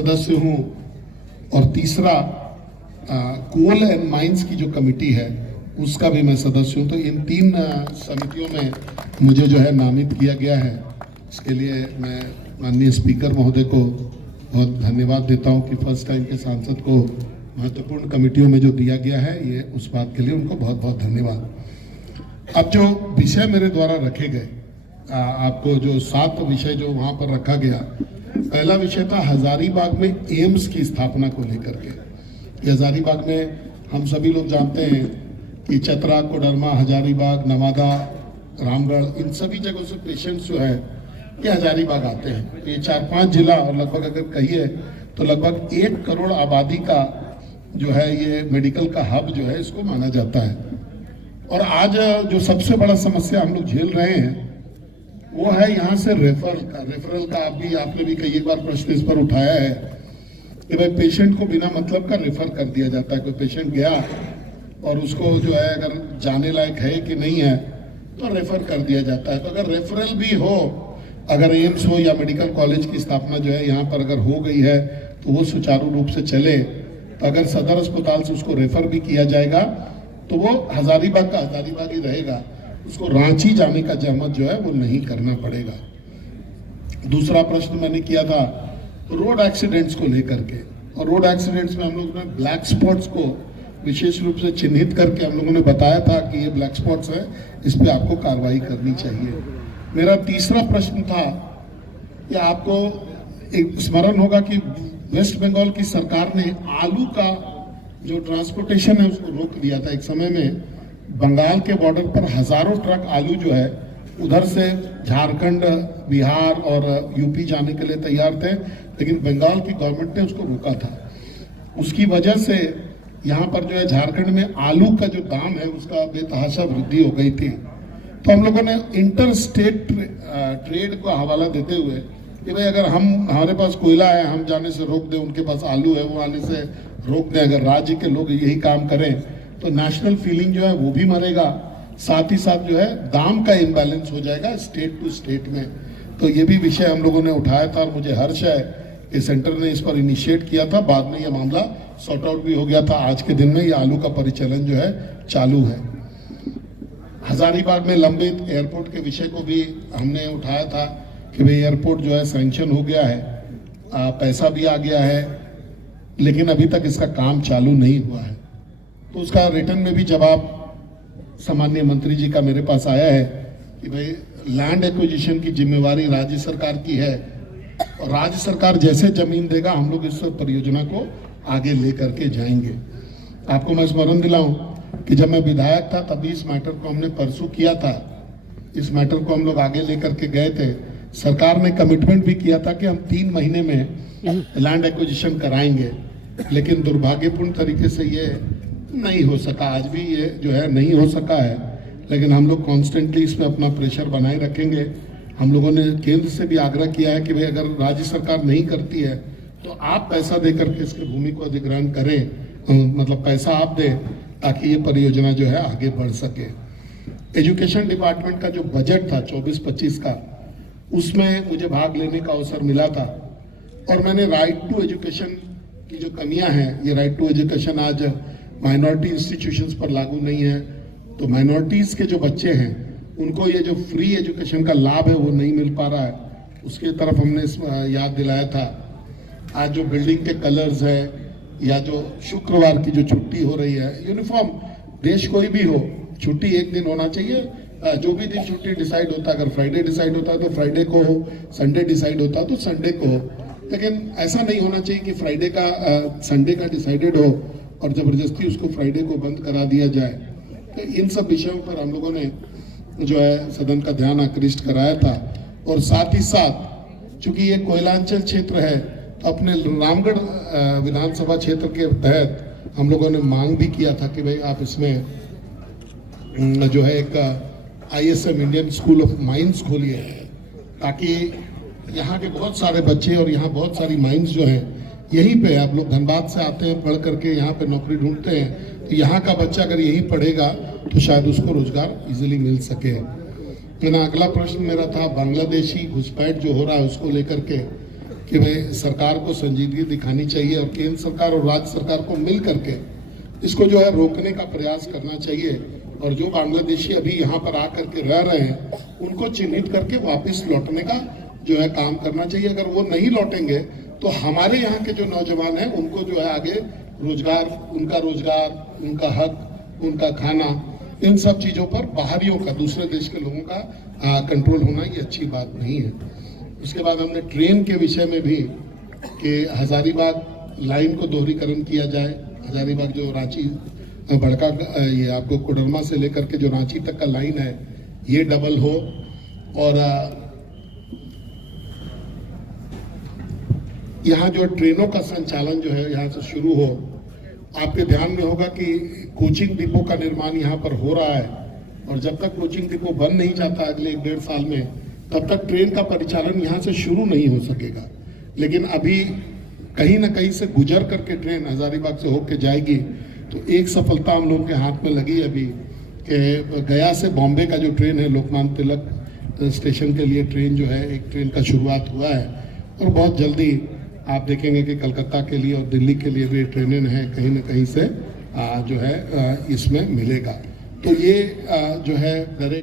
सदस्य हूँ और तीसरा कोल एंड माइंस की जो कमेटी है उसका भी मैं सदस्य हूँ। तो इन 3 समितियों में मुझे जो है नामित किया गया है। इसके लिए मैं माननीय स्पीकर महोदय को बहुत धन्यवाद देता हूँ कि फर्स्ट टाइम के सांसद को महत्वपूर्ण कमेटियों में जो दिया गया है, ये उस बात के लिए उनको बहुत बहुत धन्यवाद। अब जो विषय मेरे द्वारा रखे गए, आपको जो 7 विषय जो वहाँ पर रखा गया, पहला विषय था हजारीबाग में एम्स की स्थापना को लेकर के। हजारीबाग में हम सभी लोग जानते हैं कि चतरा, कोडरमा, हजारीबाग, नवादा, रामगढ़, इन सभी जगहों से पेशेंट्स जो है ये हजारीबाग आते हैं। ये 4-5 जिला और लगभग अगर कहिए तो लगभग 1 करोड़ आबादी का जो है ये मेडिकल का हब जो है इसको माना जाता है। और आज जो सबसे बड़ा समस्या हम लोग झेल रहे हैं वो है यहाँ से रेफरल का आपने भी कई बार प्रश्न इस पर उठाया है कि भाई पेशेंट को बिना मतलब का रेफर कर दिया जाता है। कोई पेशेंट गया और उसको जो है अगर जाने लायक है कि नहीं है तो रेफर कर दिया जाता है। तो अगर रेफरल भी हो, अगर एम्स हो या मेडिकल कॉलेज की स्थापना जो है यहाँ पर अगर हो गई है तो वो सुचारू रूप से चले, तो अगर सदर अस्पताल से उसको रेफर भी किया जाएगा तो वो हजारीबाग का हजारीबाग ही रहेगा, उसको रांची जाने का जहमत जो है वो नहीं करना पड़ेगा। दूसरा प्रश्न मैंने किया था रोड एक्सीडेंट्स को लेकर के, और रोड एक्सीडेंट्स में हम लोगों ने ब्लैक स्पॉट्स को विशेष रूप से चिन्हित करके हम लोगों ने बताया था कि ये ब्लैक स्पॉट्स है, इस पे आपको कार्रवाई करनी चाहिए। मेरा तीसरा प्रश्न था कि आपको एक स्मरण होगा कि वेस्ट बंगाल की सरकार ने आलू का जो ट्रांसपोर्टेशन है उसको रोक दिया था। एक समय में बंगाल के बॉर्डर पर हजारों ट्रक आलू जो है उधर से झारखंड, बिहार और यूपी जाने के लिए तैयार थे, लेकिन बंगाल की गवर्नमेंट ने उसको रोका था। उसकी वजह से यहाँ पर जो है झारखंड में आलू का जो दाम है उसका बेतहाशा वृद्धि हो गई थी। तो हम लोगों ने इंटर स्टेट ट्रेड को हवाला देते हुए कि भाई अगर हमारे पास कोयला है, हम जाने से रोक दें, उनके पास आलू है वो आने से रोक दें, अगर राज्य के लोग यही काम करें तो नेशनल फीलिंग जो है वो भी मरेगा, साथ ही साथ जो है दाम का इम्बैलेंस हो जाएगा स्टेट टू स्टेट में। तो ये भी विषय हम लोगों ने उठाया था और मुझे हर्ष है कि सेंटर ने इस पर इनिशिएट किया था। बाद में ये मामला सॉर्ट आउट भी हो गया था। आज के दिन में ये आलू का परिचालन जो है चालू है। हजारीबाग में लंबित एयरपोर्ट के विषय को भी हमने उठाया था कि भाई एयरपोर्ट जो है सैंक्शन हो गया है, पैसा भी आ गया है, लेकिन अभी तक इसका काम चालू नहीं हुआ है। तो उसका रिटर्न में भी जवाब सामान्य मंत्री जी का मेरे पास आया है कि भाई लैंड एक्विजिशन की जिम्मेवारी राज्य सरकार की है और राज्य सरकार जैसे जमीन देगा हम लोग इस परियोजना को आगे लेकर के जाएंगे। आपको मैं स्मरण दिलाऊं कि जब मैं विधायक था तभी इस मैटर को हमने परसू किया था। इस मैटर को हम लोग आगे लेकर के गए थे। सरकार ने कमिटमेंट भी किया था कि हम 3 महीने में लैंड एक्विजिशन कराएंगे, लेकिन दुर्भाग्यपूर्ण तरीके से ये नहीं हो सका। आज भी ये जो है नहीं हो सका है, लेकिन हम लोग कॉन्स्टेंटली इसमें अपना प्रेशर बनाए रखेंगे। हम लोगों ने केंद्र से भी आग्रह किया है कि भाई अगर राज्य सरकार नहीं करती है तो आप पैसा दे करके इसके भूमि को अधिग्रहण करें, मतलब पैसा आप दें ताकि ये परियोजना जो है आगे बढ़ सके। एजुकेशन डिपार्टमेंट का जो बजट था 24-25 का, उसमें मुझे भाग लेने का अवसर मिला था और मैंने राइट टू एजुकेशन की जो कमियां हैं, ये राइट टू एजुकेशन आज माइनॉरिटी इंस्टीट्यूशंस पर लागू नहीं है, तो माइनॉरिटीज के जो बच्चे हैं उनको ये जो फ्री एजुकेशन का लाभ है वो नहीं मिल पा रहा है, उसके तरफ हमने याद दिलाया था। आज जो बिल्डिंग के कलर्स है या जो शुक्रवार की जो छुट्टी हो रही है, यूनिफॉर्म देश कोई भी हो, छुट्टी एक दिन होना चाहिए। जो भी दिन छुट्टी डिसाइड होता है, अगर फ्राइडे डिसाइड होता है तो फ्राइडे को हो, संडे डिसाइड होता है तो संडे को हो, लेकिन ऐसा नहीं होना चाहिए कि फ्राइडे का संडे का डिसाइडेड हो और जबरदस्ती उसको फ्राइडे को बंद करा दिया जाए। तो इन सब विषयों पर हम लोगों ने जो है सदन का ध्यान आकृष्ट कराया था। और साथ ही साथ चूंकि ये कोयलांचल क्षेत्र है तो अपने रामगढ़ विधानसभा क्षेत्र के तहत हम लोगों ने मांग भी किया था कि भाई आप इसमें जो है एक ISM Indian school of mines खोलिए, ताकि यहाँ के बहुत सारे बच्चे और यहाँ बहुत सारी माइंस जो हैं यहीं पे, आप लोग धनबाद से आते हैं पढ़ करके यहाँ पे नौकरी ढूंढते हैं, तो यहाँ का बच्चा अगर यहीं पढ़ेगा तो शायद उसको रोजगार इजीली मिल सके। लेकिन अगला प्रश्न मेरा था बांग्लादेशी घुसपैठ जो हो रहा है उसको लेकर के कि भाई सरकार को संजीदगी दिखानी चाहिए और केंद्र सरकार और राज्य सरकार को मिल करके इसको जो है रोकने का प्रयास करना चाहिए। और जो बांग्लादेशी अभी यहाँ पर आकर के रह रहे हैं उनको चिन्हित करके वापस लौटने का जो है काम करना चाहिए। अगर वो नहीं लौटेंगे तो हमारे यहाँ के जो नौजवान हैं उनको जो है आगे रोजगार, उनका हक, उनका खाना, इन सब चीजों पर बाहरियों का, दूसरे देश के लोगों का कंट्रोल होना ये अच्छी बात नहीं है। उसके बाद हमने ट्रेन के विषय में भी कि हजारीबाग लाइन को दोहरीकरण किया जाए। हजारीबाग जो रांची बड़का, ये आपको कोडरमा से लेकर के जो रांची तक का लाइन है ये डबल हो। और यहाँ जो ट्रेनों का संचालन जो है यहाँ से शुरू हो। आपके ध्यान में होगा कि कोचिंग डिपो का निर्माण यहाँ पर हो रहा है और जब तक कोचिंग डिपो बन नहीं जाता अगले 1-1.5 साल में, तब तक ट्रेन का परिचालन यहाँ से शुरू नहीं हो सकेगा। लेकिन अभी कहीं ना कहीं से गुजर करके ट्रेन हजारीबाग से होकर जाएगी तो एक सफलता हम लोगों के हाथ में लगी अभी कि गया से बॉम्बे का जो ट्रेन है, लोकमान्य तिलक स्टेशन के लिए ट्रेन जो है, एक ट्रेन का शुरुआत हुआ है और बहुत जल्दी आप देखेंगे कि कलकत्ता के लिए और दिल्ली के लिए भी ट्रेनें हैं कहीं ना कहीं से जो है इसमें मिलेगा। तो ये जो है